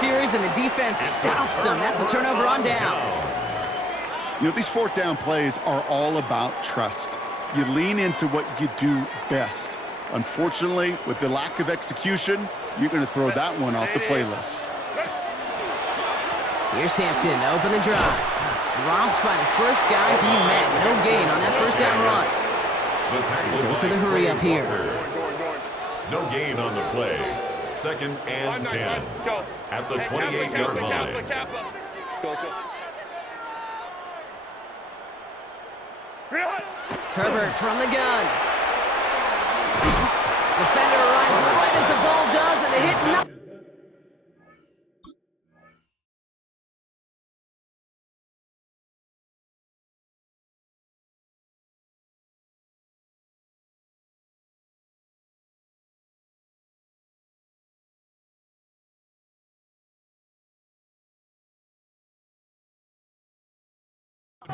series, and the defense stops them. That's a turnover on downs. You know, these fourth down plays are all about trust. You lean into what you do best. Unfortunately, with the lack of execution, you're going to throw that one off the playlist. Here's Hampton to open the drive. Dropped by the first guy he met. No gain on that first down run. Goes to the hurry up here. No gain on the play. 2nd and 10 at the 28-yard line. Herbert from the gun. Defender arrives right as the ball does, and they hit nothing.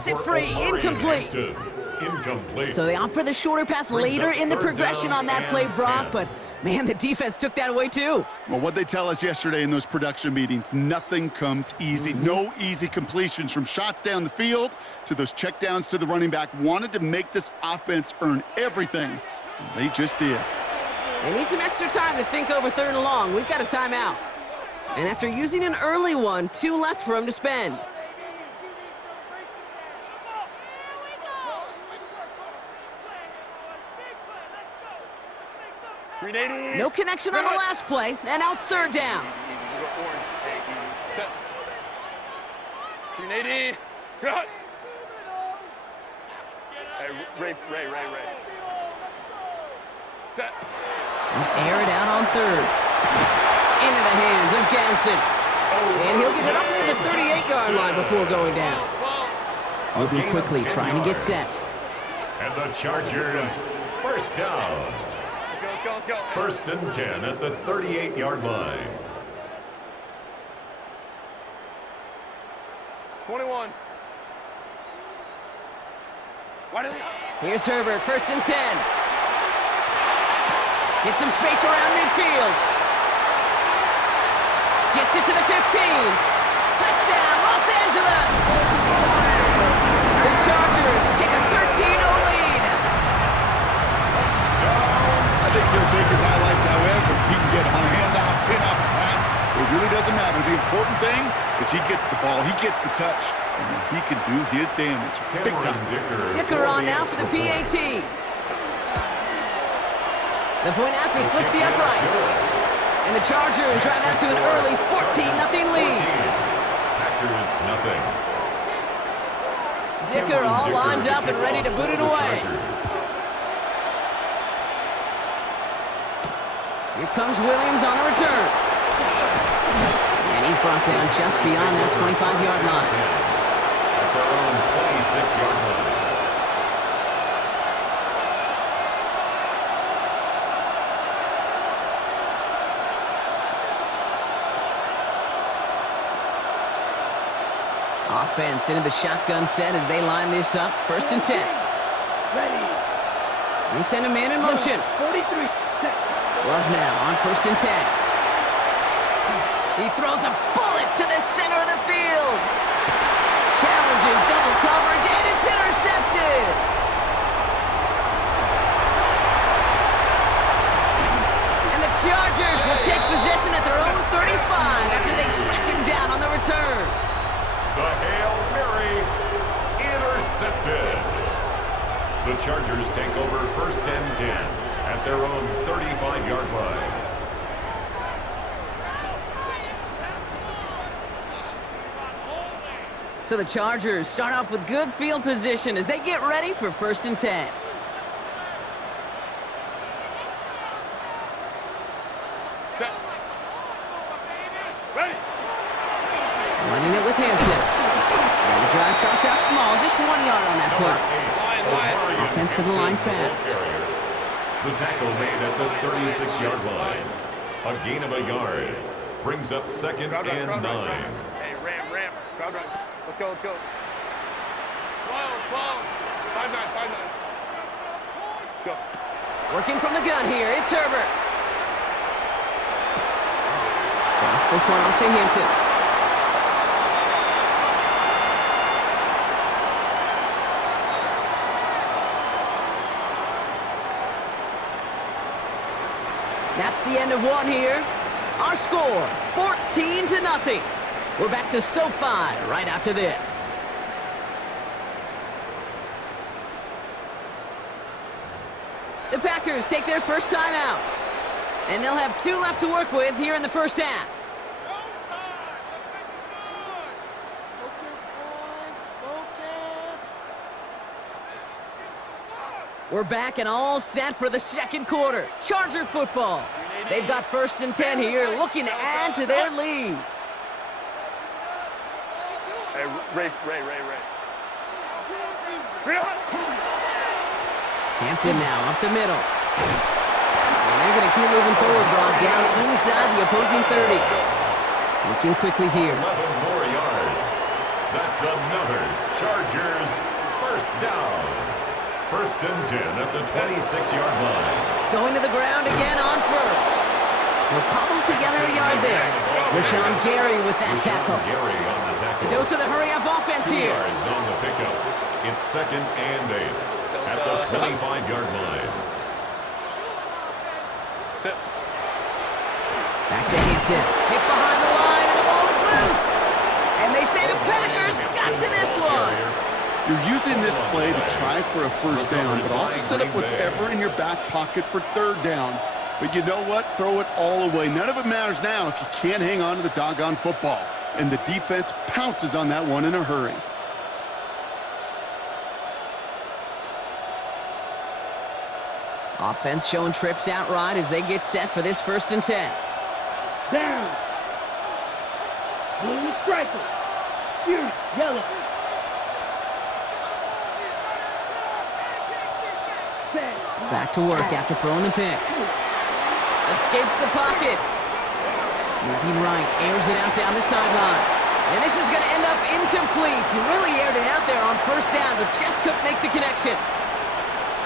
It free, incomplete. So they opt for the shorter pass later in the progression on that play, Brock, but man, the defense took that away too. Well, what they tell us yesterday in those production meetings, nothing comes easy. No easy completions, from shots down the field to those checkdowns to the running back. Wanted to make this offense earn everything, and they just did. They need some extra time to think over 3rd and long. We've got a timeout. And after using an early one, 2 left for him to spend. No connection on the last play, and now it's 3rd down. 380. Cut. Hey, Ray. Set. Air it out on 3rd. Into the hands of Ganson. And he'll get it up near the 38-yard line before going down. Moving quickly, trying to get set. And the Chargers, first down. Let's go. 1st and 10 at the 38-yard line. 21. Here's Herbert, 1st and 10. Get some space around midfield. Gets it to the 15. Touchdown, Los Angeles! The Chargers take a 13-0 lead. I think he'll take his highlights however he can get on a handoff, pin off a pass. It really doesn't matter. The important thing is he gets the ball, he gets the touch, and then he can do his damage. Big time. Dicker on now for the PAT. The point after splits the uprights. And the Chargers drive out to an early 14-0 lead. Packers nothing. Dicker all lined up and ready to boot it away. Here comes Williams on the return. And he's brought down just beyond that 25-yard line. At their own 26-yard line. Offense into the shotgun set as they line this up. 1st and 10. Ready. They send a man in motion. 43. Love now on 1st and 10. He throws a bullet to the center of the field. Challenges double coverage, and it's intercepted. And the Chargers will take possession at their own 35 after they track him down on the return. The Hail Mary intercepted. The Chargers take over 1st and 10 at their own 35-yard line. So the Chargers start off with good field position as they get ready for 1st and 10. Set. Ready. Running it with Hampton. And the drive starts out small, just 1 yard on that play. Offense to the line fast. The tackle made at the 36-yard line. A gain of a yard. Brings up 2nd and 9. Hey, ram. Crowd right. Let's go. Flow. 5-9. Let's go. Working from the gun here, it's Herbert. Drops this one off to Hampton. That's the end of one here. Our score, 14-0. We're back to SoFi right after this. The Packers take their first time out, and they'll have 2 left to work with here in the first half. We're back and all set for the second quarter. Charger football. They've got 1st and 10 here, looking to add to their lead. Hey, Ray. Hampton now up the middle. And they're going to keep moving forward, Brock, down inside the opposing 30. Looking quickly here. 11 more yards. That's another Chargers first down. 1st and 10 at the 26-yard line. Going to the ground again on first. We'll cobble together a yard there. Rashawn Gary with that tackle. Gary on the tackle. The dose of the hurry-up offense 2 here. yards on the pickup. It's 2nd and 8 at the 25-yard line. Back to Hampton. Hit behind the line, and the ball is loose. And they say the Packers got to this one. You're using this play to try for a first down, but also set up what's ever in your back pocket for 3rd down. But you know what? Throw it all away. None of it matters now if you can't hang on to the doggone football. And the defense pounces on that one in a hurry. Offense showing trips out right as they get set for this 1st and 10. Down. Blue striker. Huge yellow. Back to work after throwing the pick. Escapes the pocket. Moving right, airs it out down the sideline. And this is going to end up incomplete. He really aired it out there on 1st down, but just couldn't make the connection.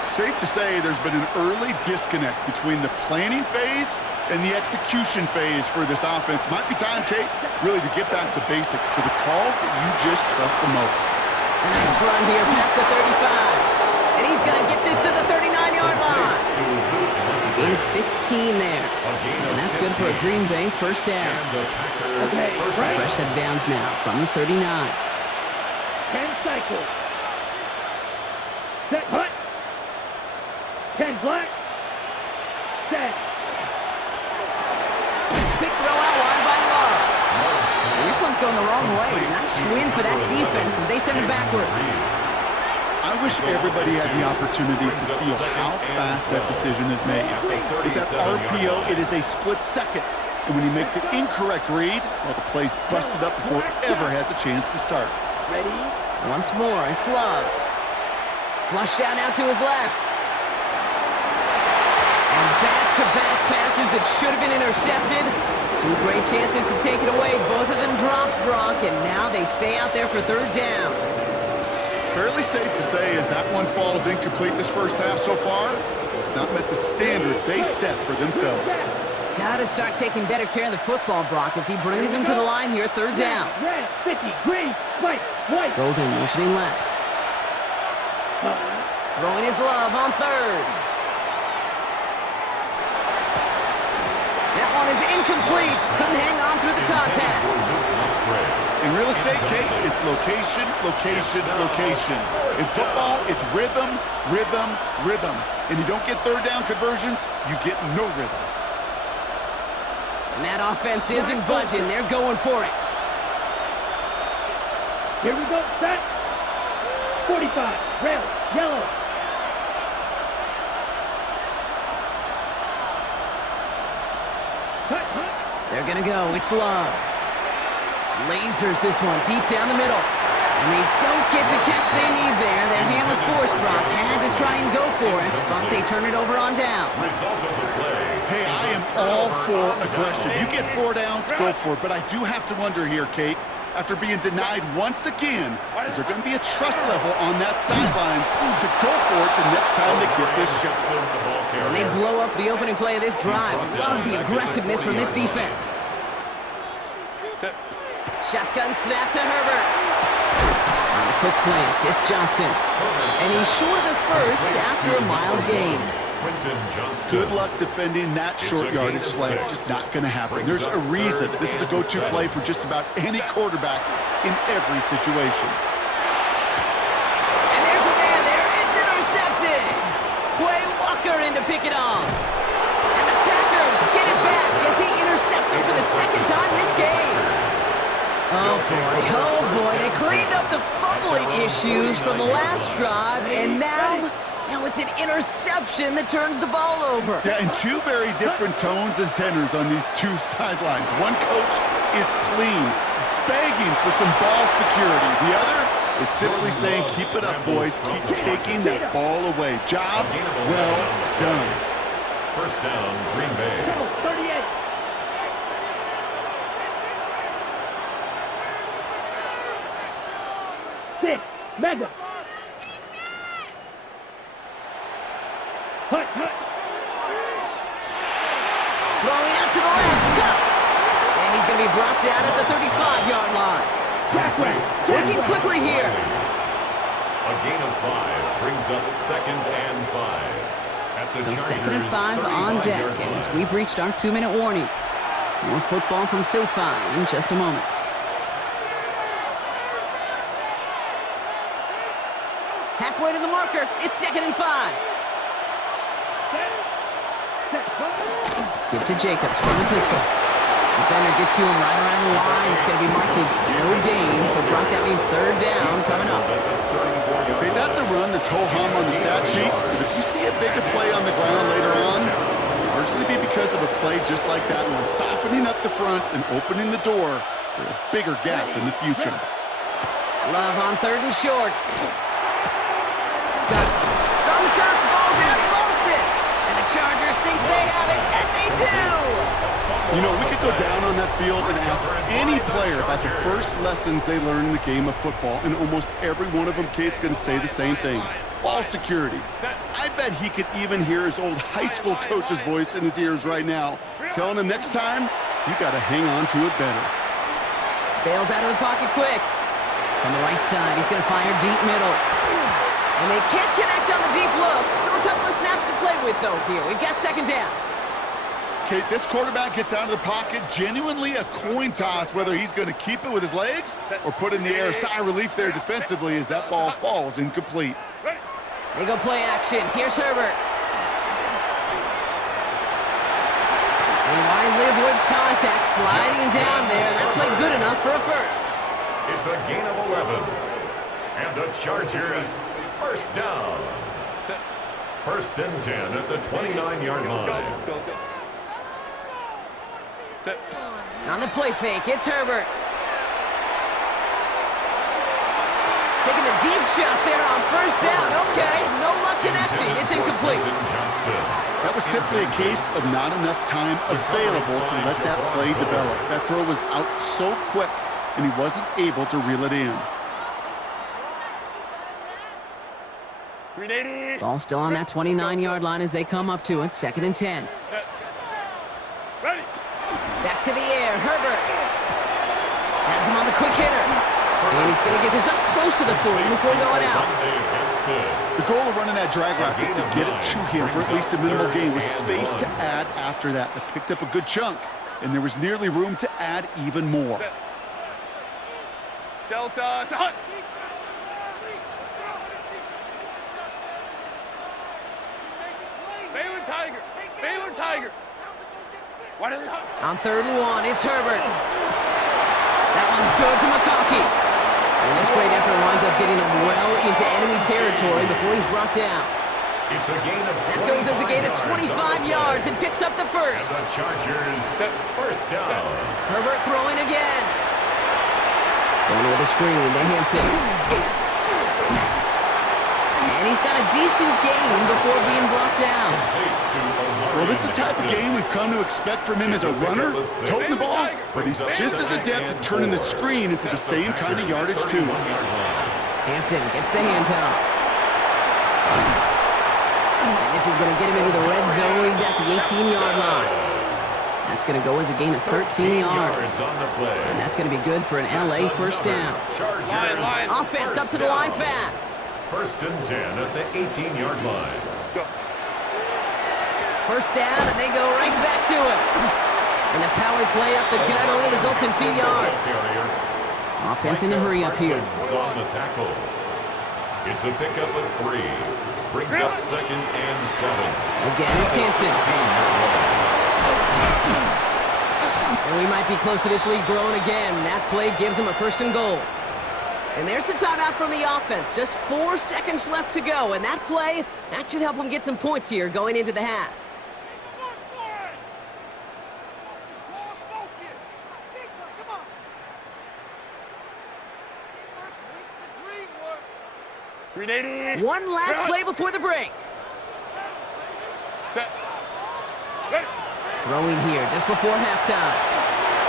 Safe to say there's been an early disconnect between the planning phase and the execution phase for this offense. Might be time, Kate, really to get back to basics, to the calls that you just trust the most. A nice run here past the 35. And he's going to get this to the 39-yard line. Gain of 15 there. And that's good for a Green Bay first down. Okay, Fresh set of downs now from the 39. 10 cycles. Set, hut. 10 black. Set. Quick throw out wide by Love. And this one's going the wrong way. Nice win for that defense as they send it backwards. I wish everybody had the opportunity to feel how fast that decision is made. With that RPO, it is a split second. And when you make the incorrect read, well, the play's busted up before it ever has a chance to start. Ready? Once more, it's Love. Flushed out now to his left. And back-to-back passes that should have been intercepted. 2 great chances to take it away. Both of them dropped, Brock, and now they stay out there for 3rd down. Fairly safe to say as that one falls incomplete this first half so far, it's not met the standard they set for themselves. Got to start taking better care of the football, Brock, as he brings him to the line here, 3rd down. Red, 50, green, white, white. Golden motioning left. Throwing his Love on 3rd. That one is incomplete. Couldn't hang on through the contact. In real estate, Kate, it's location, location, location. In football, it's rhythm, rhythm, rhythm. And you don't get 3rd down conversions, you get no rhythm. And that offense isn't budging. They're going for it. Here we go, set. 45, red, yellow. Cut, cut. They're going to go. It's Love. Lasers this one deep down the middle. And they don't get the catch they need there. Their hand was forced, Brock. Had to try and go for it, but they turn it over on downs. Result of the play. Hey, I am all for aggression. You get 4 downs, go for it. But I do have to wonder here, Kate, after being denied once again, is there going to be a trust level on that sidelines to go for it the next time they get this shot? And they blow up the opening play of this drive. Love the aggressiveness from this defense. Set. Shotgun snap to Herbert. On the quick slant, it's Johnston. And he's short of the first after a mild gain. Quentin Johnston. Good luck defending that short yardage slant. Just not going to happen. There's a reason this is a go-to play for just about any quarterback in every situation. And there's a man there. It's intercepted. Quay Walker in to pick it off. And the Packers get it back as he intercepts it for the second time this game. Oh boy, they cleaned up the fumbling issues from the last drive, and now it's an interception that turns the ball over. Yeah, and two very different tones and tenors on these two sidelines. One coach is clean, begging for some ball security. The other is simply saying, keep it up, boys. Keep taking that ball away. Job well done. First down, Green Bay. 38. Six. Mega. Hut. Throwing out to the left, Cup. And he's going to be brought down at the 35-yard line. Working quickly here. A gain of 5 brings up 2nd and 5. At the So Chargers' 2nd and 5 on deck 35-yard line. as we've reached our 2-minute warning. More football from SoFi in just a moment. Halfway to the marker, it's 2nd and 5. Give to Jacobs from the pistol. Defender gets to him right around the line. It's going to be marked as no gain, so Brock, that means 3rd down coming up. Okay, that's a run that's ho-hum on the stat sheet, but if you see a bigger play on the ground later on, it'll largely be because of a play just like that one, softening up the front and opening the door for a bigger gap in the future. Love on 3rd and short. Got it. It's on the turf. The ball's out. He lost it. And the Chargers think they have it, and they do. You know, we could go down on that field and ask any player about the first lessons they learned in the game of football, and almost every one of them, Kate's going to say the same thing. Ball security. I bet he could even hear his old high school coach's voice in his ears right now, telling him next time, you got to hang on to it better. Bails out of the pocket quick. On the right side, he's going to fire deep middle. And they can't connect on the deep look. Still a couple of snaps to play with, though, here. We've got 2nd down. Kate, this quarterback gets out of the pocket, genuinely a coin toss whether he's going to keep it with his legs or put in the air. Sigh of relief there defensively as that ball falls incomplete. They go play action. Here's Herbert. He wisely avoids contact, sliding down there. That played good enough for a first. It's a gain of 11. And the Chargers, first down. 1st and 10 at the 29-yard line. On the play fake, it's Herbert. Taking a deep shot there on 1st down. Okay, no luck connecting. It's incomplete. That was simply a case of not enough time available to let that play develop. That throw was out so quick, and he wasn't able to reel it in. Ball still on that 29-yard line as they come up to it. 2nd and 10. Ready. Back to the air, Herbert. Has him on the quick hitter. And he's going to get this up close to the 40 before going out. The goal of running that drag route is to get it to him for at least a minimal gain with space to add after that. They picked up a good chunk, and there was nearly room to add even more. Delta. Hut. Baylor Tiger. What is it? On 3rd and 1, it's Herbert. That one's good to McConkey. And this great effort winds up getting him well into enemy territory before he's brought down. It's a gain of That goes as a gain of 25 yards and picks up the first. And the Chargers, first down. Herbert throwing again. Going with a screen to Hampton. And he's got a decent gain before being brought down. Well, this is the type of game we've come to expect from him as a runner, toting the ball, but he's just as adept at turning the screen into the same kind of yardage, too. Hampton gets the handoff. And this is going to get him into the red zone. He's at the 18-yard line. That's going to go as a gain of 13 yards. on the play. And that's going to be good for an LA first down. Chargers. Line. Offense up to the line fast. First and 10 at the 18-yard line. Go. First down, and they go right back to it. And the power play up the gut only results in 2 yards. Offense in the hurry up here. On the tackle. It's a pickup of 3. Brings up second and 7. Again, it's Hampton. 16-yard line. And we might be close to this lead growing again. That play gives them a first and goal. And there's the timeout from the offense. Just 4 seconds left to go. And that play, that should help them get some points here going into the half. One last play before the break. Set. Ready. Throwing here just before halftime.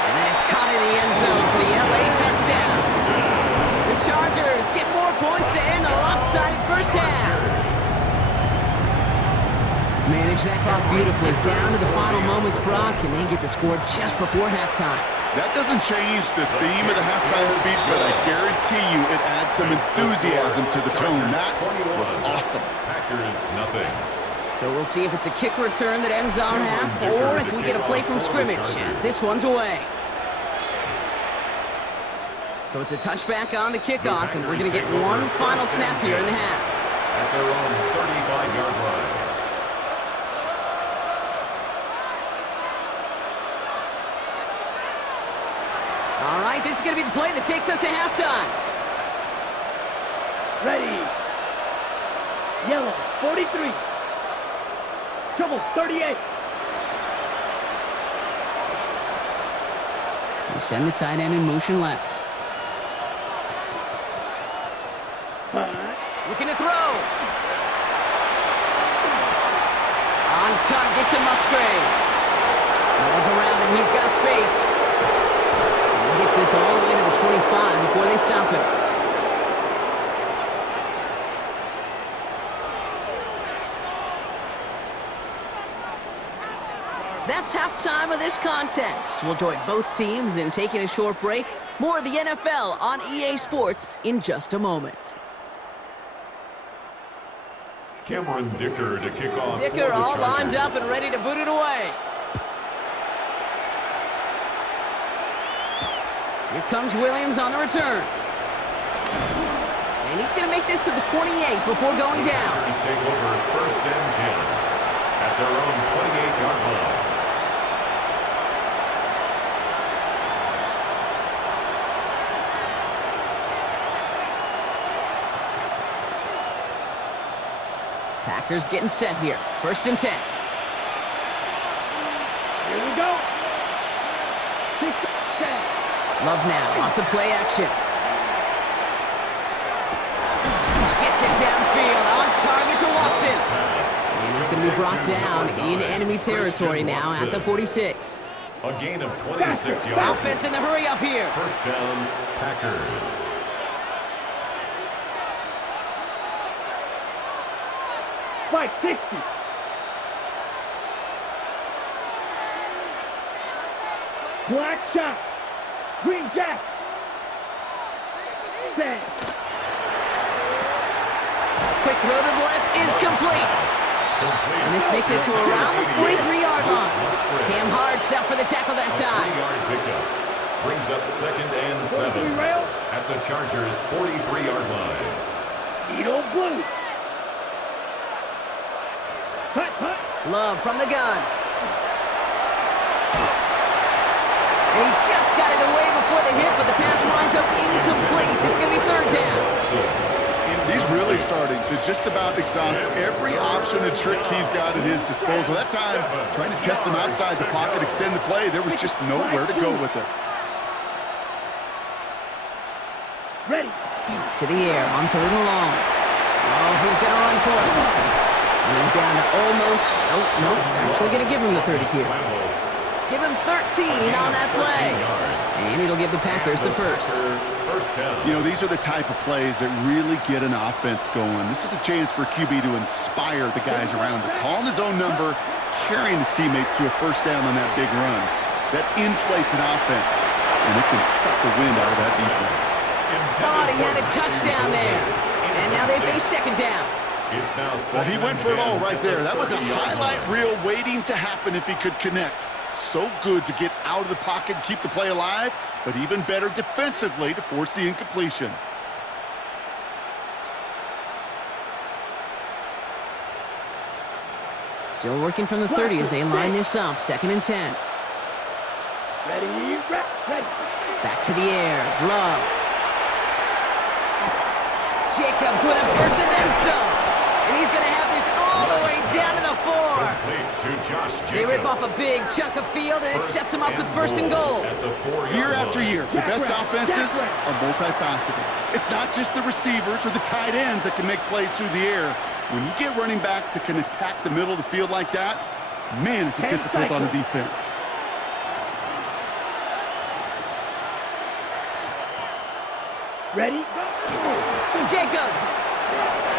And that is caught in the end zone for the LA touchdown. The Chargers get more points to end the lopsided first half. Manage that clock beautifully down to the final moments, Brock, and they get the score just before halftime. That doesn't change the theme of the halftime speech, but I guarantee you it adds some enthusiasm to the tone. That was awesome. Packers nothing. So we'll see if it's a kick return that ends our half, or if we get a play from scrimmage, as this one's away. So it's a touchback on the kickoff, and we're going to get one final snap here in the half. At their own 35-yard line. All right, this is going to be the play that takes us to halftime. Ready. Yellow, 43. Trouble, 38. We send the tight end in motion left. Looking to throw. On target to Musgrave. No one's around him. He's got space. And he gets this all the way to the 25 before they stop him. That's halftime of this contest. We'll join both teams in taking a short break. More of the NFL on EA Sports in just a moment. Cameron Dicker to kick off. Dicker all lined up and ready to boot it away. Here comes Williams on the return. And he's going to make this to the 28 before going down. Packers take over first and 10 at their own 28-yard line. Packers getting set here. First and 10. Here we go. 6, 10. Love now off the play action. Gets it downfield on target to Watson. And he's going to be brought down in enemy territory now at the 46. A gain of 26 yards. Offense in the hurry up here. First down, Packers. Fight, 60. Black shot. Green jack. Stand. Quick throw to the left is complete. And this makes it to around the 43-yard line. Cam Hart set for the tackle that time. 3-yard pickup. Brings up second and 7 at the Chargers' 43-yard line. Edo blue. Hut, hut. Love from the gun. And he just got it away before the hit, but the pass winds up incomplete. It's going to be third down. He's really starting to just about exhaust every option and trick he's got at his disposal. That time, trying to test him outside the pocket, extend the play, there was just nowhere to go with it. Ready. To the air on third and long. Oh, he's going to run for it. And he's down to almost, nope, actually going to give him the 30 here. Give him 13 on that play. And it'll give the Packers the first. You know, these are the type of plays that really get an offense going. This is a chance for QB to inspire the guys around him. Calling his own number, carrying his teammates to a first down on that big run. That inflates an offense, and it can suck the wind out of that defense. Thought he had a touchdown there. And now they face second down. It's now So he went for it all right there. That was a highlight reel waiting to happen if he could connect. So good to get out of the pocket and keep the play alive, but even better defensively to force the incompletion. Still working from the 30 as they line this up. Second and 10. Ready, ready. Back to the air. Love. Jacobs with a first and then some. And he's going to have this all the way down to the 4. To Josh Jacobs. They rip off a big chunk of field, and it sets them up with first and goal. At the 4-yard Year after line. year, the best offenses are multifaceted. It's not just the receivers or the tight ends that can make plays through the air. When you get running backs that can attack the middle of the field like that, man, is it difficult on the defense. Ready, Jacobs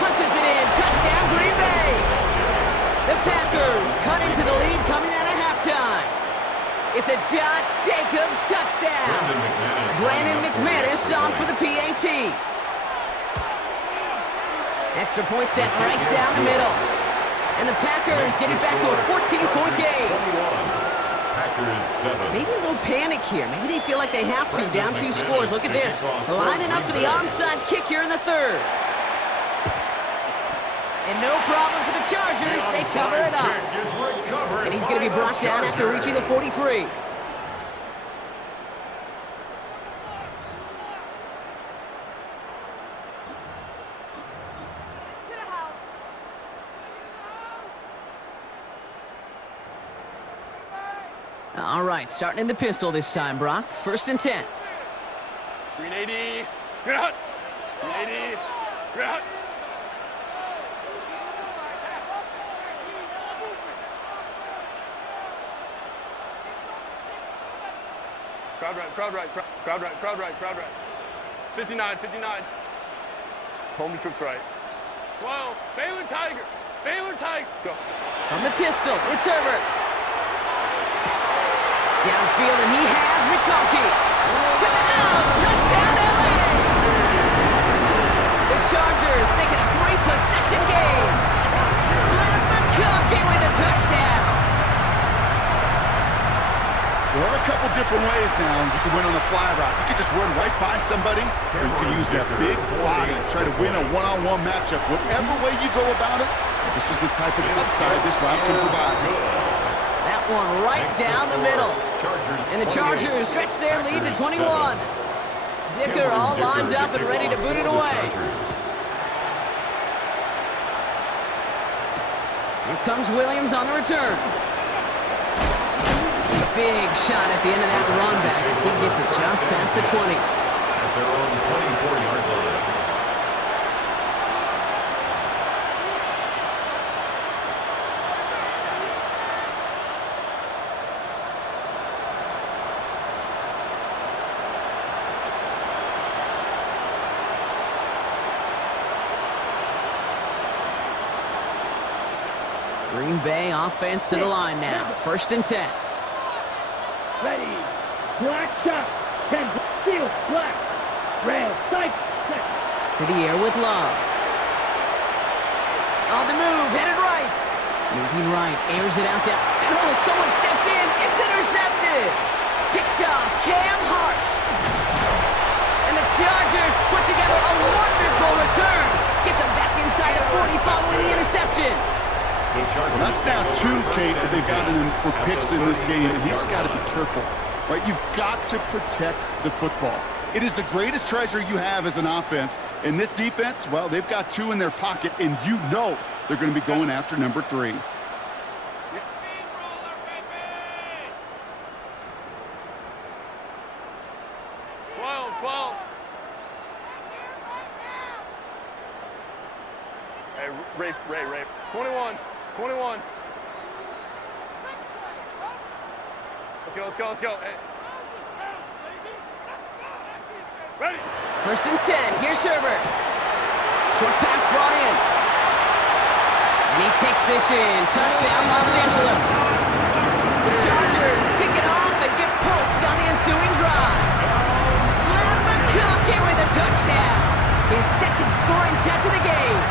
punches it in. Touchdown, Green Bay. The Packers cut into the lead coming out of halftime. It's a Josh Jacobs touchdown. Brandon McManus on for the PAT. Extra point set right down the middle. And the Packers get it back to a 14-point game. Packers 7. Maybe a little panic here. Maybe they feel like they have to. Down 2 scores. Look at this. Lining up for the onside kick here in the third. And no problem for the Chargers. They cover it up. And he's going to be brought down after reaching the 43. All right, starting in the pistol this time, Brock. First and 10. 380. Get out. 380. Get out. Crowd right, crowd right, crowd right, crowd right, crowd right. 59, 59. Home troops right. 12. Baylor Tiger. Baylor Tiger. Go. From the pistol, it's Herbert. Downfield, and he has McConkey. To the house, touchdown LA! The Chargers make it a 3-possession game. Matt McConkey with a touchdown. There are a couple different ways now. You can win on the fly route. You can just run right by somebody, or you can use that big body to try to win a one-on-one matchup. Whatever way you go about it, this is the type of upside this route can provide. That one right down the middle. And the Chargers stretch their lead to 21. Dicker all lined up and ready to boot it away. Here comes Williams on the return. Big shot at the end of that run back as he gets it just past the 20. At their own 24-yard line. Green Bay offense to the line now. First and 10. ready. Black shot. 10, steal, black. Red, sight, set. To the air with Love. On the move, headed right. Moving right, airs it out to... And oh, someone stepped in. It's intercepted. Picked off Cam Hart. And the Chargers put together a wonderful return. Gets him back inside the 40 following the interception. Well, that's now 2, Kate, that they've gotten him for picks in this game, and he's got to be careful. Right? You've got to protect the football. It is the greatest treasure you have as an offense. And this defense, well, they've got 2 in their pocket, and you know they're going to be going after number 3. Hey, Ray. 21. Let's go. Hey. Ready. First and 10. Here's Herbert. Short pass brought in. And he takes this in. Touchdown, Los Angeles. The Chargers pick it off and get points on the ensuing drive. Len McConkey with a touchdown. His second scoring catch of the game.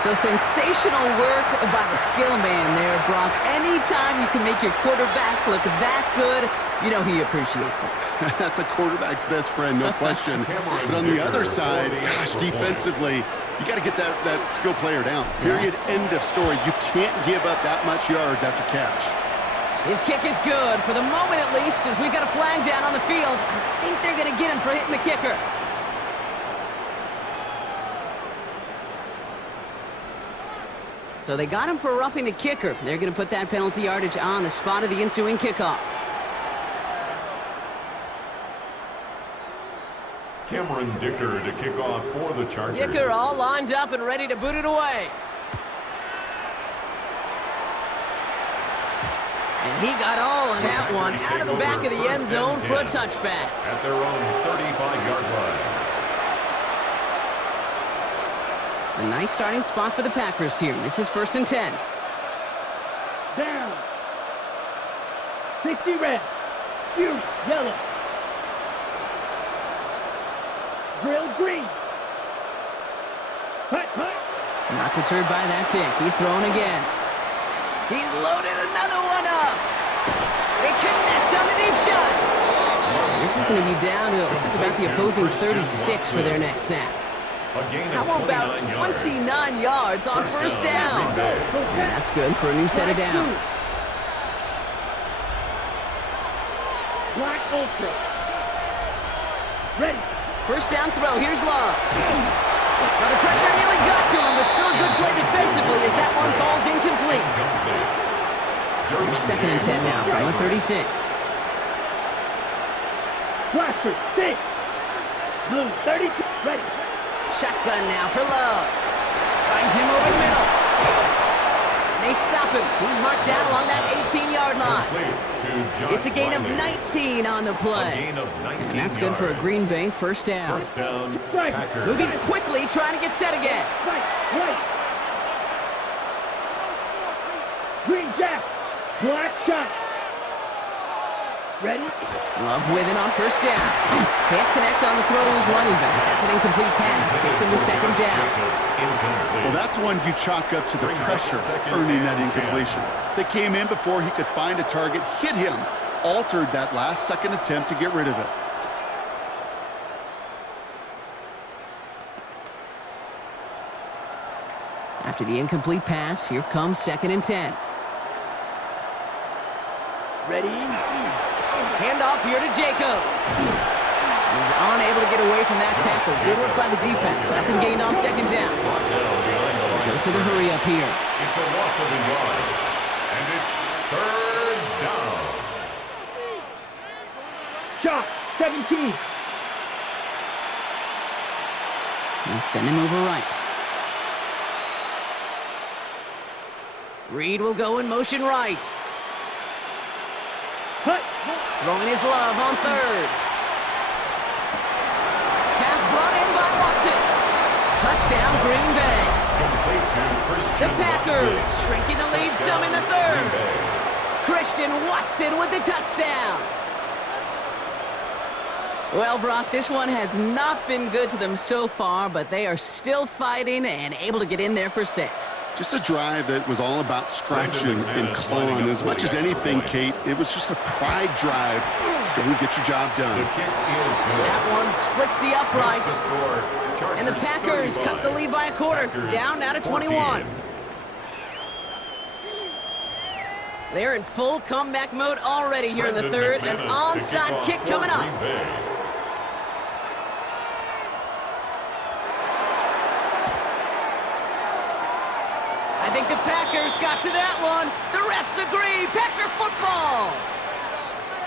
So sensational work by the skill man there, Brock. Anytime you can make your quarterback look that good, you know he appreciates it. That's a quarterback's best friend, no question. But on the other side, gosh, defensively, you got to get that skill player down. Period. End of story. You can't give up that much yards after catch. His kick is good, for the moment at least, as we got a flag down on the field. I think they're going to get him for hitting the kicker. So they got him for roughing the kicker. They're going to put that penalty yardage on the spot of the ensuing kickoff. Cameron Dicker to kick off for the Chargers. Dicker all lined up and ready to boot it away. And he got all of that one out of the back of the end zone for a touchback. At their own 35-yard line. A nice starting spot for the Packers here. This is 1st and 10. Down. 60 red. Fury yellow. Grill green. Hut, hut. Not deterred by that pick. He's throwing again. He's loaded another one up. They connect on the deep shot. This is going to be down to, it looks like about the opposing 36 for their next snap. How about 29 yards on first down? And that's good for a new set of downs. Black Ultra. Ready. First down throw. Here's Love. Now the pressure nearly got to him, but still a good play defensively as that one falls incomplete. Here's 2nd and 10 now from the 36. Blaster 6. Blue 32. Ready. Shotgun now for Love. Finds him over the middle. And they stop him. He's marked down along that 18-yard line. It's a gain of 19 on the play. And that's good for a Green Bay first down. First down, Packers. Moving quickly, trying to get set again. Right. Green Jack. Black shot. Ready? Love with it on first down. Can't connect on the throw to his running back. That's an incomplete pass. Takes him to 2nd down. Well, that's one you chalk up to the pressure earning that incompletion. They came in before he could find a target, hit him, altered that last second attempt to get rid of it. After the incomplete pass, here comes 2nd and 10. Ready? Handoff here to Jacobs. He's unable to get away from that tackle. Good work by the defense. Nothing gained on 2nd down. Goes to the hurry up here. It's a loss of a yard. And it's 3rd down. Shot 17. And send him over right. Reed will go in motion right. Hut. Throwing his Love on 3rd. Pass brought in by Watson. Touchdown, Green Bay. The Packers shrinking the lead some in the 3rd. Christian Watson with the touchdown. Well, Brock, this one has not been good to them so far, but they are still fighting and able to get in there for 6. Just a drive that was all about scratching and clawing. As much as anything, Kate, it was just a pride drive to go and get your job done. That one splits the uprights. And the Packers cut the lead by a quarter, down now to 21. They're in full comeback mode already here in the 3rd. An onside kick coming up. I think the Packers got to that one. The refs agree. Packer football.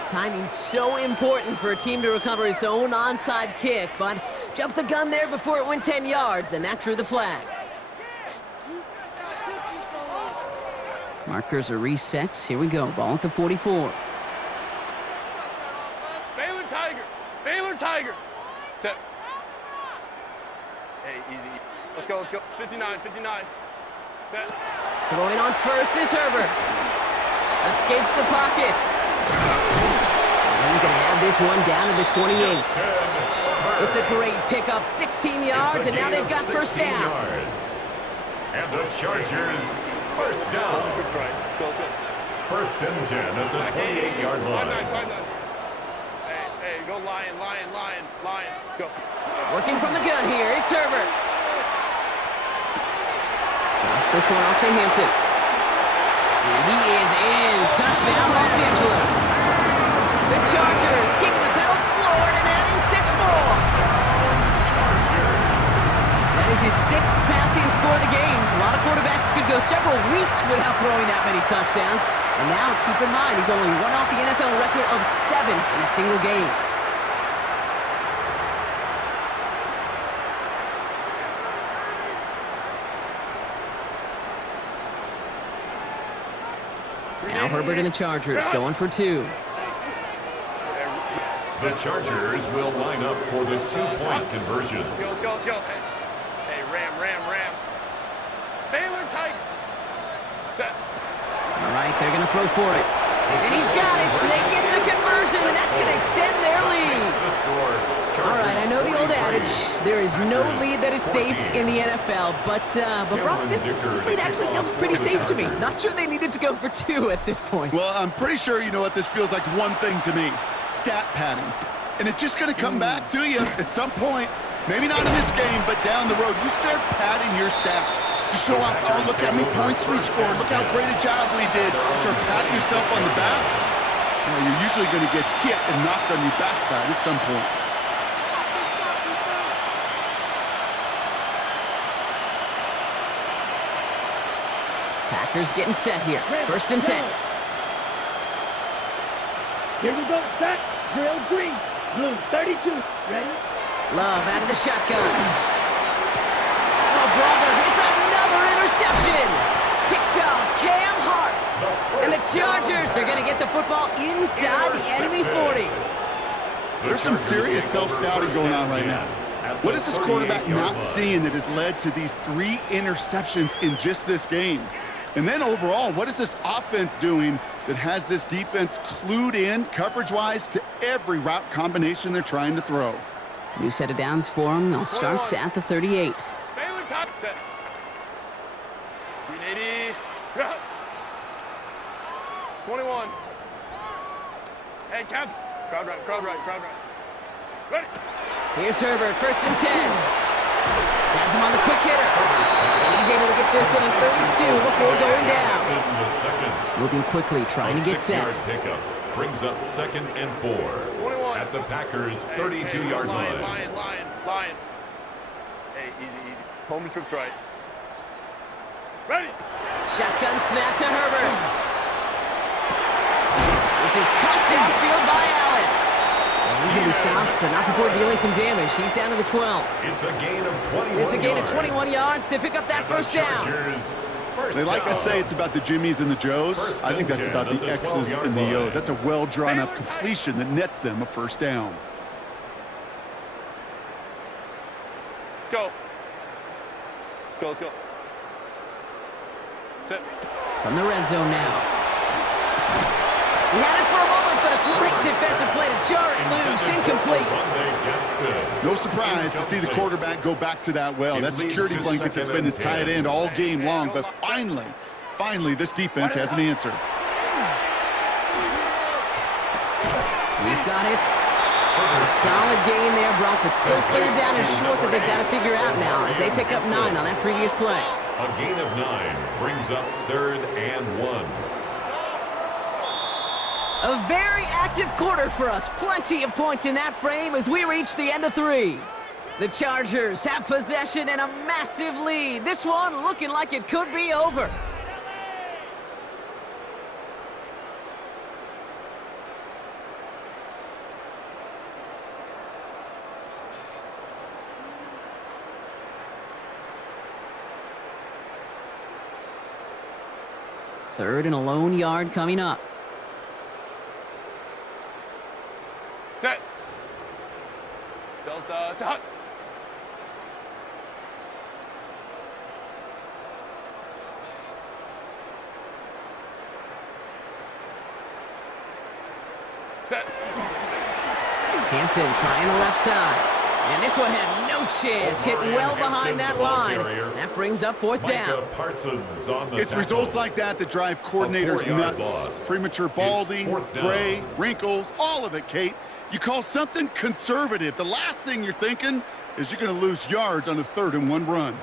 Timing's so important for a team to recover its own onside kick, but jumped the gun there before it went 10 yards, and that drew the flag. Markers are reset. Here we go. Ball at the 44. Baylor Tiger. Baylor Tiger. Hey, easy. Let's go, let's go. 59, 59. Set. Throwing on first is Herbert. Escapes the pocket. And he's going to have this one down to the 28. It's a great pickup, 16 yards, and now they've got first down. Yards. And the Chargers, first down. That's right. Go, go. First and 10 at the 28-yard line. 5-9. Hey, go Lion. Go. Working from the gun here, it's Herbert. Drops this one off to Hampton. And he is in. Touchdown, Los Angeles. The Chargers keeping the pedal floored and adding 6 more. That is his 6th passing score of the game. A lot of quarterbacks could go several weeks without throwing that many touchdowns. And now, keep in mind, he's only one off the NFL record of 7 in a single game. Now Herbert and the Chargers going for 2. The Chargers will line up for the 2-point conversion. Let's go. Hey, Ram. Baylor Tiger. Set. All right, they're going to throw for it. And he's got it, so they get the conversion, and that's going to extend their lead. All right, I know the old adage, there is no lead that is safe in the NFL, but Brock, this lead actually feels pretty safe to me. Not sure they needed to go for 2 at this point. Well, I'm pretty sure you know what this feels like one thing to me. Stat padding. And it's just going to come back to you at some point. Maybe not in this game, but down the road. You start padding your stats to show off, oh, look how many points we scored. Look how great a job we did. Start patting yourself on the back. Well, you're usually going to get hit and knocked on your backside at some point. Packers getting set here. First and 10. Here we go. Set. Drill green. Blue 32. Ready? Love out of the shotgun. Oh, brother, it's another interception. Picked off Cam Hart. And the Chargers are going to get the football inside the enemy 40. There's some serious self-scouting going on right now. What is this quarterback not seeing that has led to these 3 interceptions in just this game? And then overall, what is this offense doing that has this defense clued in coverage-wise to every route combination they're trying to throw? New set of downs for them. They'll start at the 38. Baylor top set. 380. 21. Hey, Cap. Crowd right. Ready. Here's Herbert, first and 10. Has him on the quick hitter. And he's able to get this to the 32 before going down. Moving quickly, trying to get set. Pickup brings up 2nd and 4 21. at the Packers' 32-yard line. Lion. Hey, easy. Home trips right. Ready. Shotgun snap to Herbert. This is cut downfield by Allen. And he's going to be stopped, but not before dealing some damage. He's down to the 12. It's a gain of 21 It's a gain of yards. 21 yards to pick up that first down. They like to say it's about the Jimmies and the Joes. I think that's about the X's and the O's. That's a well-drawn-up completion that nets them a first down. Let's go. Set. From the red zone now. He had it for a moment, but a great defensive play to jar it loose. Incomplete. No surprise to see the quarterback go back to that well. That security blanket that's been his tight end all game long. But finally, this defense has an answer. He's got it. A solid gain there, Brock, but still 3rd down and short that they've got to figure out now as they pick up 9 on that previous play. A gain of 9 brings up 3rd and 1. A very active quarter for us. Plenty of points in that frame as we reach the end of 3. The Chargers have possession and a massive lead. This one looking like it could be over. Third and a lone yard coming up. Set. Delta, set. Set. Hampton trying the left side. And this one had no chance. Hit well behind that line. That brings up fourth down. Parsons on the It's tackle. results like that that drive coordinators 4-yard nuts. loss. Premature It's balding, fourth down. gray, wrinkles, all of it, Kate. You call something conservative. The last thing you're thinking is you're going to lose yards on a 3rd and 1 run.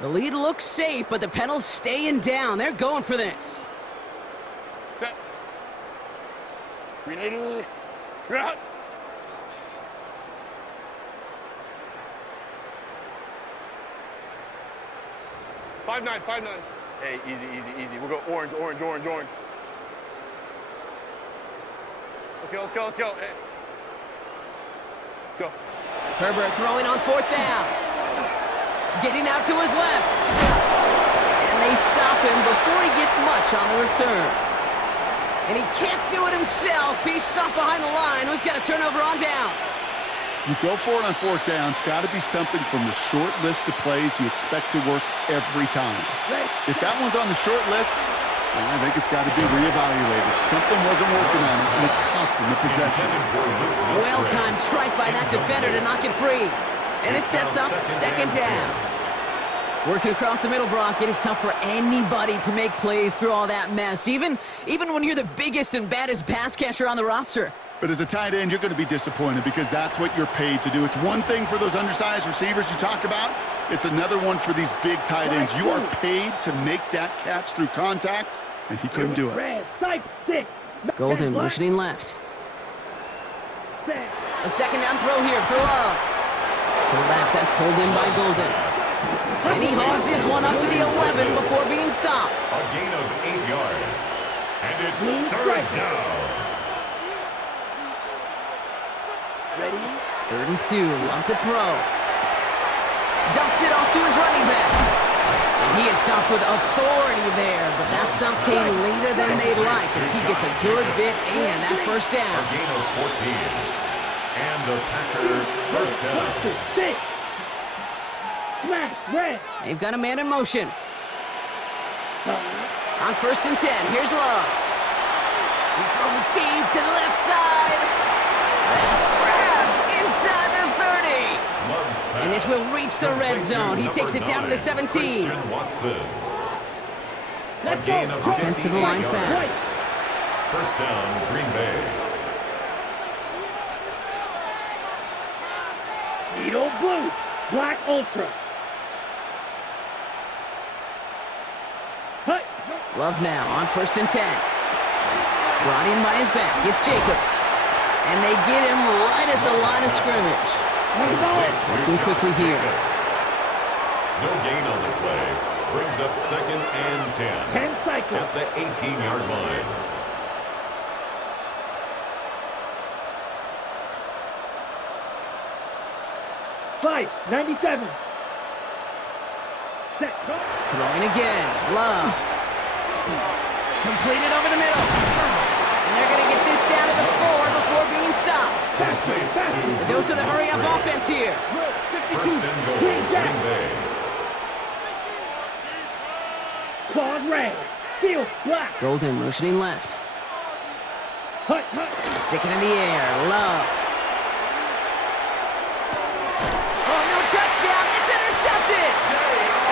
The lead looks safe, but the Penals staying down. They're going for this. Set. 380. You're out. Five nine. Hey, easy. We'll go orange. Let's go. Hey. Go. Herbert throwing on 4th down. Getting out to his left. And they stop him before he gets much on the return. And he can't do it himself. He's stopped behind the line. We've got a turnover on downs. You go for it on 4th down. It's got to be something from the short list of plays you expect to work every time. If that one's on the short list, I think it's got to be reevaluated. Something wasn't working on it, and it cost them the possession. Well-timed strike by that defender to knock it free. And it sets up 2nd down. Working across the middle, Brock, it is tough for anybody to make plays through all that mess, even when you're the biggest and baddest pass catcher on the roster. But as a tight end, you're going to be disappointed because that's what you're paid to do. It's one thing for those undersized receivers you talk about. It's another one for these big tight ends. You are paid to make that catch through contact, and he couldn't do it. Red, sight, 6. Golden motioning left. A 2nd down throw here for Love. To the left, that's pulled in by Golden. And he hauls this one up to the 11 before being stopped. A gain of 8 yards. And it's 3rd down. Ready? 3rd and 2, Love to throw. Dumps it off to his running back. And he is stopped with authority there, but that stop came later than they'd like as he gets a good bit and that 1st A down. gain of 14. And the Packer 1st down. 6. Smash, red. They've got a man in motion. On 1st and 10, here's Love. He's throwing deep to the left side. That's grabbed inside the 30. Love's pass. And this will reach the red zone. He takes it down to the 17. Christian Watson. A Let's gain go. of Offensive 58 line yards. fast. 1st down, Green Bay. Needle blue. Black ultra. Hut. Love now on 1st and 10. Brought in by his back. It's Jacobs. And they get him right at the line of scrimmage. Working quickly here. No gain on the play. Brings up 2nd and 10. 10 cycles. At the 18-yard line. Five, 97. Set. Throwing again. Love. Completed over the middle. And they're going to get this down to the 4 before being stopped. A dose of the hurry-up offense here. 1st and goal, Green Bay. Claude red. Field black. Golden motioning left. Hut. Sticking in the air. Love. Oh, no touchdown. It's intercepted.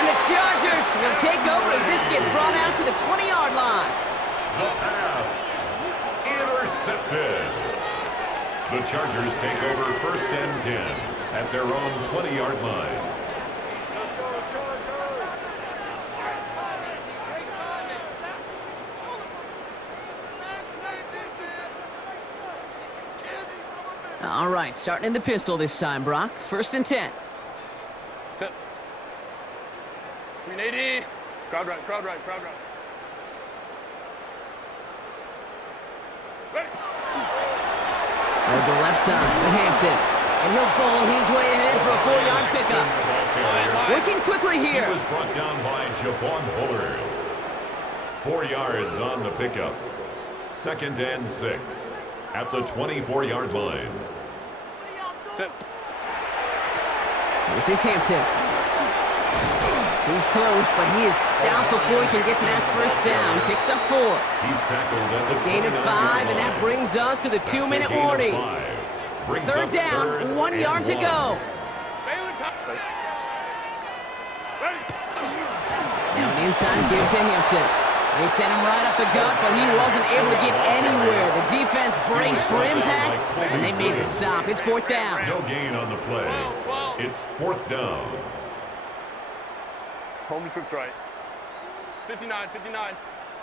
And the Chargers will take over as this gets brought out to the 20-yard line. The pass. Intercepted. The Chargers take over 1st and 10 at their own 20-yard line. All right, starting in the pistol this time, Brock. 1st and 10. Set. 380. Crowd right. Ready. They'll go left side with Hampton. And he'll bowl his way ahead for a 4-yard pickup. Working quickly He here. was brought down by Javon Bullard. 4 yards on the pickup. 2nd and 6 at the 24-yard line. Set. This is Hampton. He's close, but he is stopped before he can get to that first down. Picks up 4. He's tackled at the Gain of 5, and that brings us to the 2-minute warning. Third down, 1 yard to go. Now an inside give to Hampton. They sent him right up the gut, but he wasn't able to get anywhere. The defense braced for impact, and they made the stop. It's 4th down. No gain on the play. It's 4th down. Home trips right. 59, 59.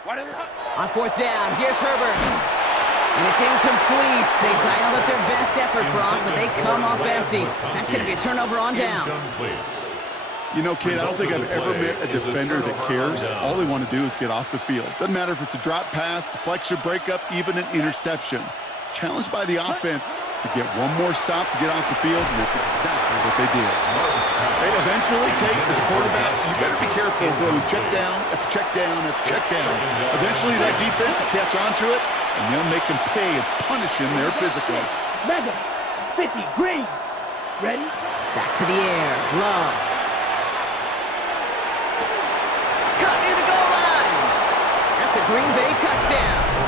On 4th down, here's Herbert. And it's incomplete. They dialed up their best effort, Brock, but they come up empty. That's going to be a turnover on downs. You know, kid, I don't think I've ever met a defender that cares. All they want to do is get off the field. Doesn't matter if it's a drop pass, deflection, breakup, even an interception. Challenged by the offense to get one more stop to get off the field, and that's exactly what they did. Hey, eventually, Kate, as a quarterback, you better be careful throwing check down after check down after check down. Eventually, that defense will catch on to it, and they'll make him pay and punish him there physically. Mega. 50. Green. Ready? Back to the air. Love. Cut near the goal line. That's a Green Bay touchdown.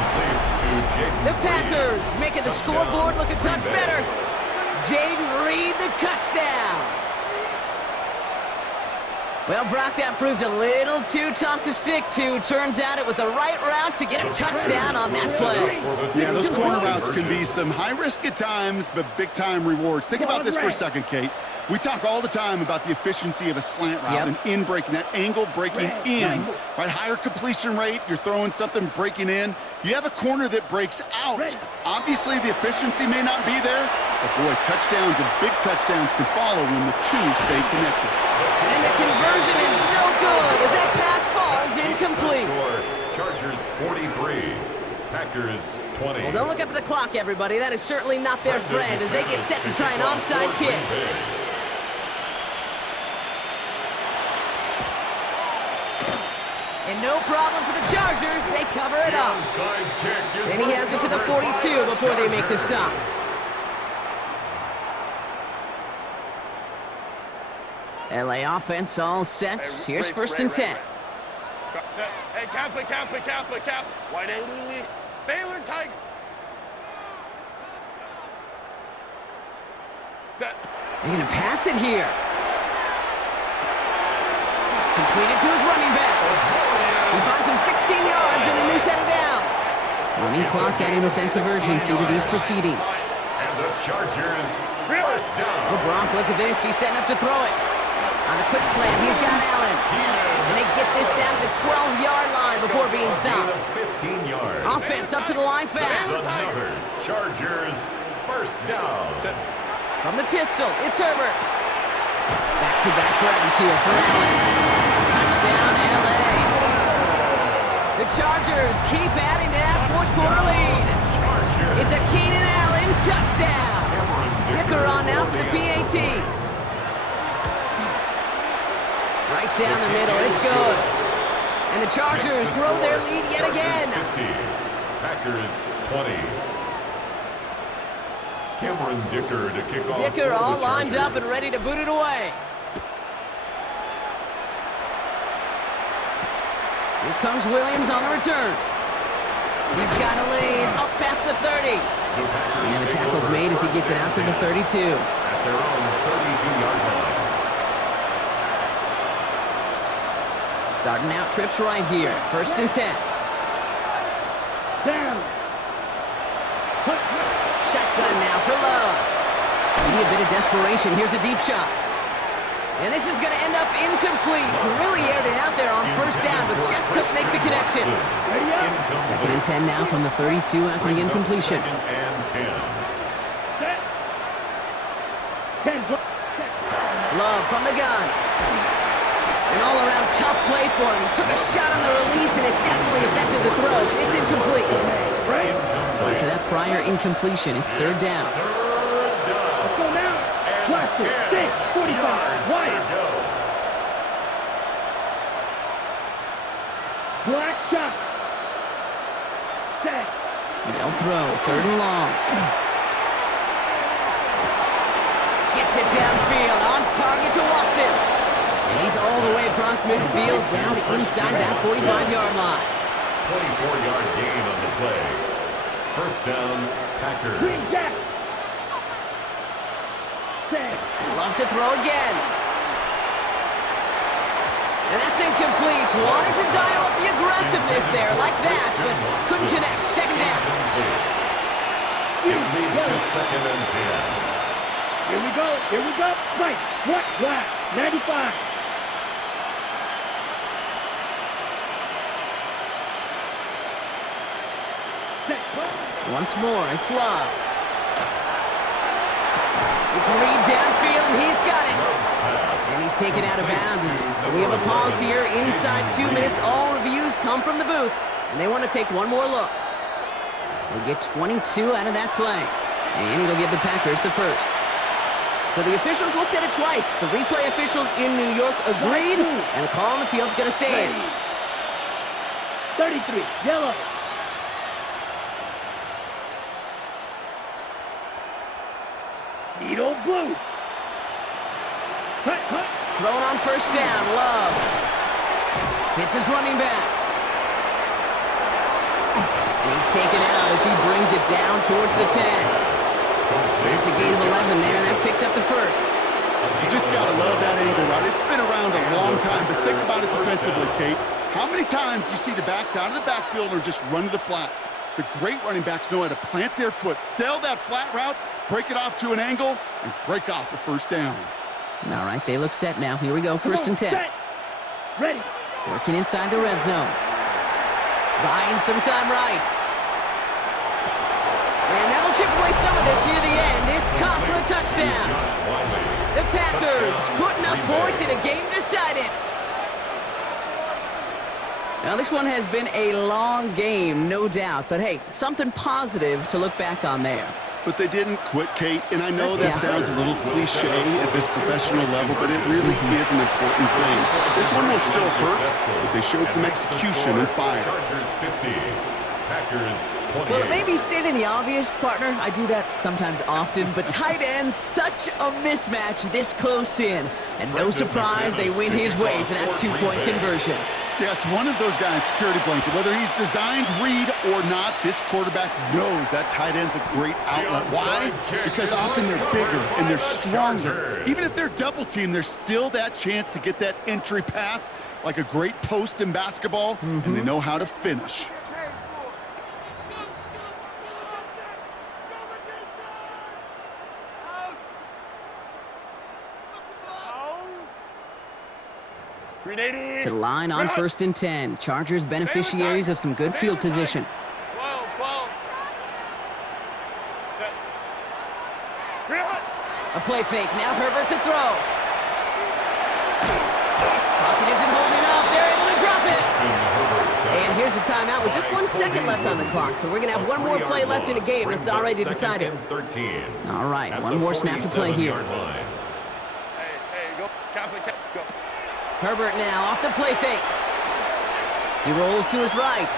The Packers making the scoreboard look a touch better. Jaden Reed, the touchdown. Well, Brock, that proved a little too tough to stick to. Turns out it was the right route to get a touchdown on that play. Yeah, those corner routes can be some high risk at times, but big-time rewards. Think about this for a second, Kate. We talk all the time about the efficiency of a slant route and in breaking, that angle breaking in, right? Higher completion rate, you're throwing something breaking in. You have a corner that breaks out. Obviously, the efficiency may not be there, but boy, touchdowns and big touchdowns can follow when the two stay connected. And the conversion is no good as that pass falls incomplete. Chargers 43, Packers 20. Well, don't look up at the clock, everybody. That is certainly not their friend as they get set to try an onside kick. And no problem for the Chargers. They cover it up. Then he has it to the 42 before they make the stop. LA offense all set. Here's 1st and 10. Hey, cap. White A. Baylor Tiger. Set. They're going to pass it here. Completed to his running back. He finds him 16 yards and a new set of downs. Running clock adding a sense of urgency to these proceedings. And the Chargers first down. Oh, Brock, look at this. He's setting up to throw it. On a quick slant, he's got Allen. And they get this down to the 12-yard line before being stopped. 15 yards. Offense up to the line fast. Another Chargers first down. From the pistol, it's Herbert. Back-to-back grabs here for Allen. Touchdown, LA. The Chargers keep adding to that 4th quarter lead. It's a Keenan Allen touchdown. Dicker on now for the PAT. Right down the middle, it's good. And the Chargers grow their lead yet again. 50, Packers 20. Cameron Dicker to kick off. Dicker all lined up and ready to boot it away. Here comes Williams on the return. He's got a lead up past the 30. And the tackle's made as he gets it out to the 32. At their own 32-yard line. Starting out trips right here. 1st and 10. Down. Shotgun now for Love. Maybe a bit of desperation. Here's a deep shot. And this is going to end up incomplete. Really aired it out there on 1st down, but just couldn't make the connection. 2nd and 10 now from the 32 after the incompletion. 2nd and 10. Love from the gun. An all-around tough play for him. He took a shot on the release, and it definitely affected the throw. It's incomplete. So after that prior incompletion, it's 3rd down. Let's go now. Watch it. 6, 45. Wide. Black shot. Set. They'll throw. 3rd and long. Gets it downfield. On target to Watson. And he's all the way across midfield, down inside that 45-yard line. 24-yard gain on the play. First down, Packers. Green Jack. Set. Loves to throw again. And that's incomplete. Wanted to dial up the aggressiveness there like that, but couldn't connect. Second down. It leads to second and 10. Here we go. Here we go. Right. What? Wow. 95. Set. Once more, it's Love. It's Reed downfield, and he's got it. And he's taken out of bounds. So we have a pause here. Inside 2 minutes, all reviews come from the booth. And they want to take one more look. They get 22 out of that play. And it'll give the Packers the first. So the officials looked at it twice. The replay officials in New York agreed, and the call on the field's going to stand. 33. Yellow. Needle blue. Hut, hut. Throwing on first down, Love. Hits his running back. And he's taken out as he brings it down towards the 10. It's a gain of 11 there, and that picks up the first. You just got to love that angle route. It's been around a long time, but think about it defensively, Kate. How many times you see the backs out of the backfield or just run to the flat? The great running backs know how to plant their foot, sell that flat route, break it off to an angle, and break off the first down. All right, they look set now. Here we go, first and 10. Set. Ready. Working inside the red zone. Buying some time right. And that'll chip away some of this near the end. It's caught for a touchdown. The Packers putting up points in a game decided. Now, this one has been a long game, no doubt. But, hey, something positive to look back on there. But they didn't quit, Kate, and I know that sounds a little cliche at this professional level, but it really is an important thing. This one will still hurt, but they showed some execution and fire. Chargers 50, Packers 28. Well, it may be stating the obvious, partner. I do that sometimes often, but tight ends, such a mismatch this close in. And no surprise, they win his way for that two-point conversion. Yeah, it's one of those guys' security blanket. Whether he's designed read or not, this quarterback knows that tight end's a great outlet. Why? Because often they're bigger and they're stronger. Even if they're double teamed, there's still that chance to get that entry pass like a great post in basketball, and they know how to finish. To the line on first and 10. Chargers beneficiaries of some good field position. 12, 12. Set. A play fake. Now Herbert to throw. Pocket isn't holding up. They're able to drop it. And here's a timeout with just 1 second left on the clock. So we're going to have one more play left in a game that's already decided. All right, one more snap to play here. Hey, go. Kaplan, go. Herbert now off the play fake. He rolls to his right.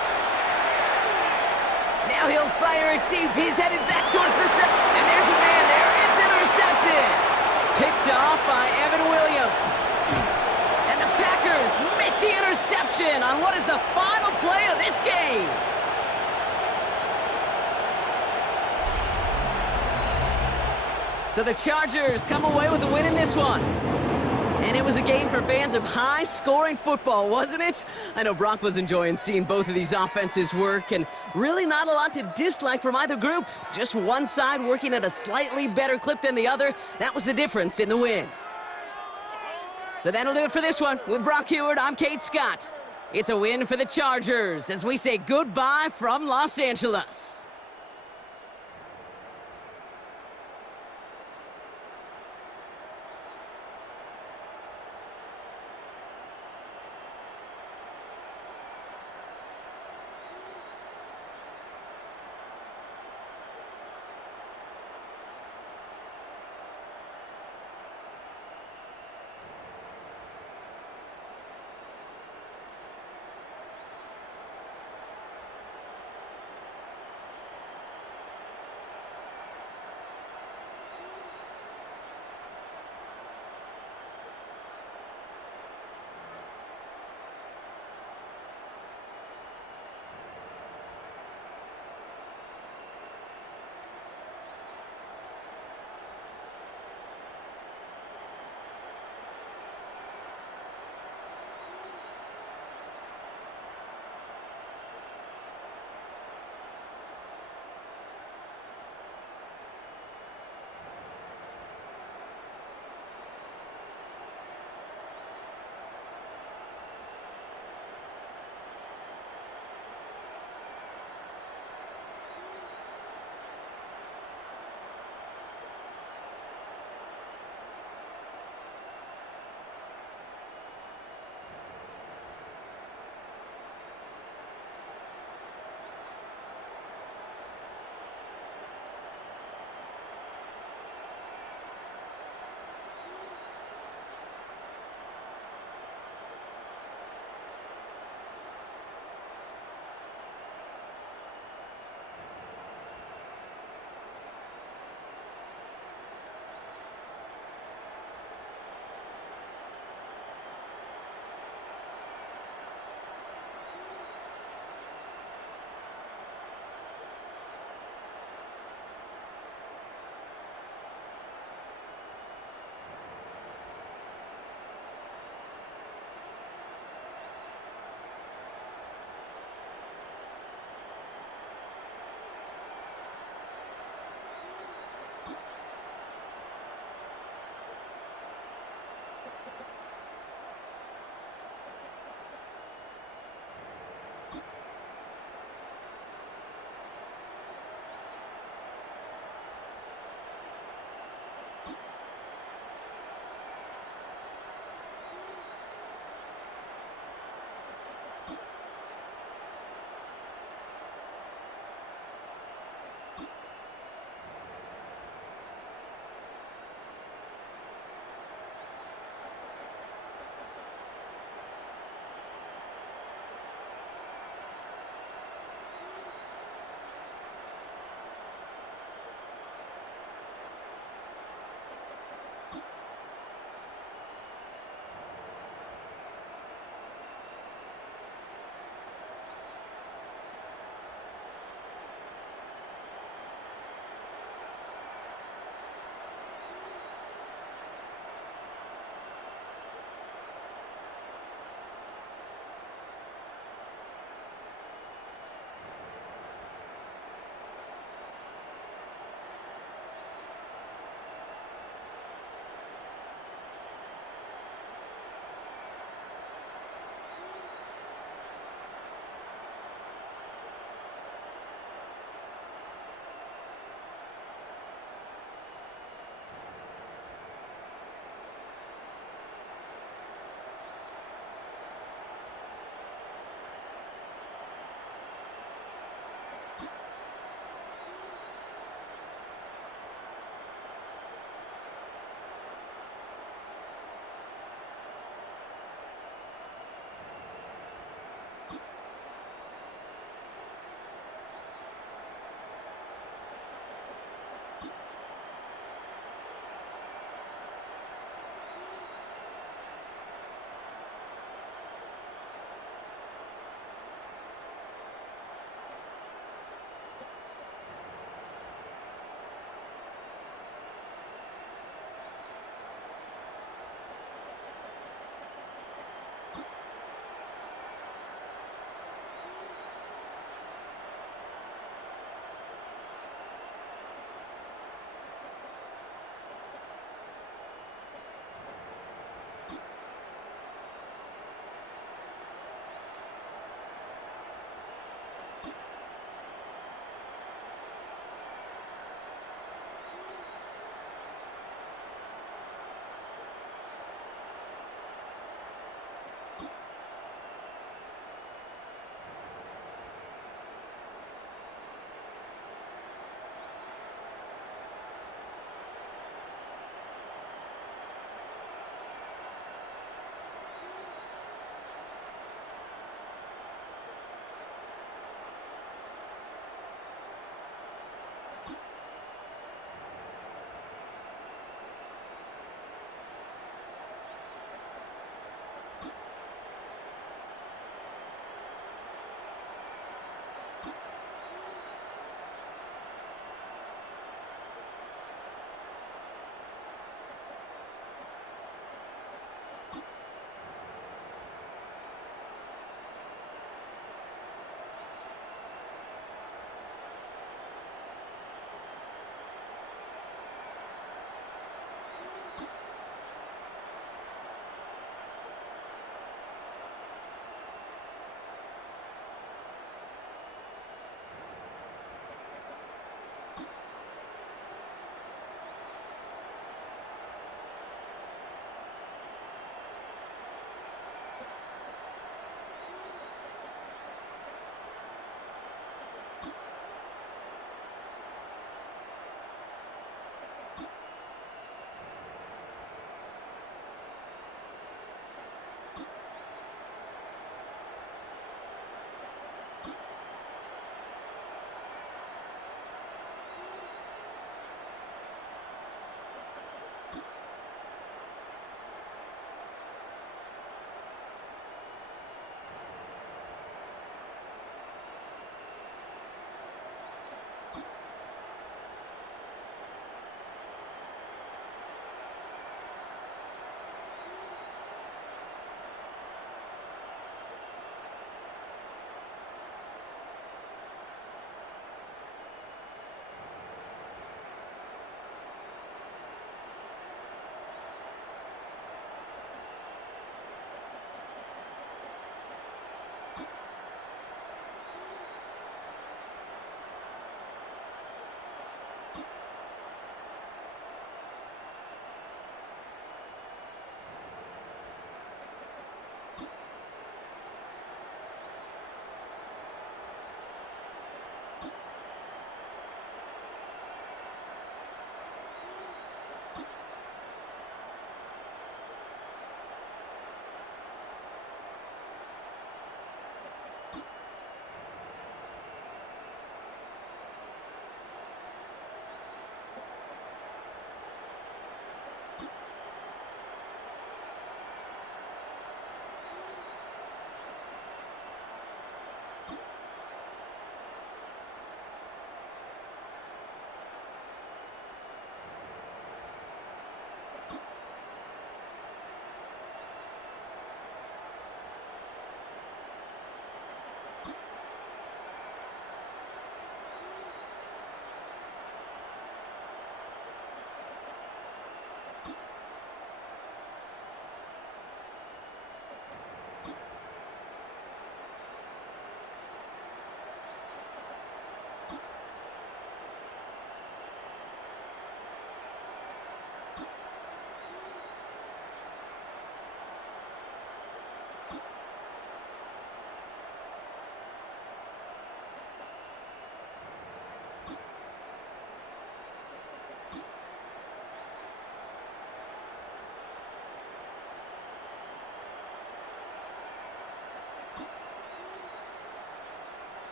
Now he'll fire it deep. He's headed back towards the center. And there's a man there. It's intercepted. Picked off by Evan Williams. And the Packers make the interception on what is the final play of this game. So the Chargers come away with a win in this one. And it was a game for fans of high-scoring football, wasn't it? I know Brock was enjoying seeing both of these offenses work, and really not a lot to dislike from either group. Just one side working at a slightly better clip than the other. That was the difference in the win. So that'll do it for this one. With Brock Huard, I'm Kate Scott. It's a win for the Chargers as we say goodbye from Los Angeles.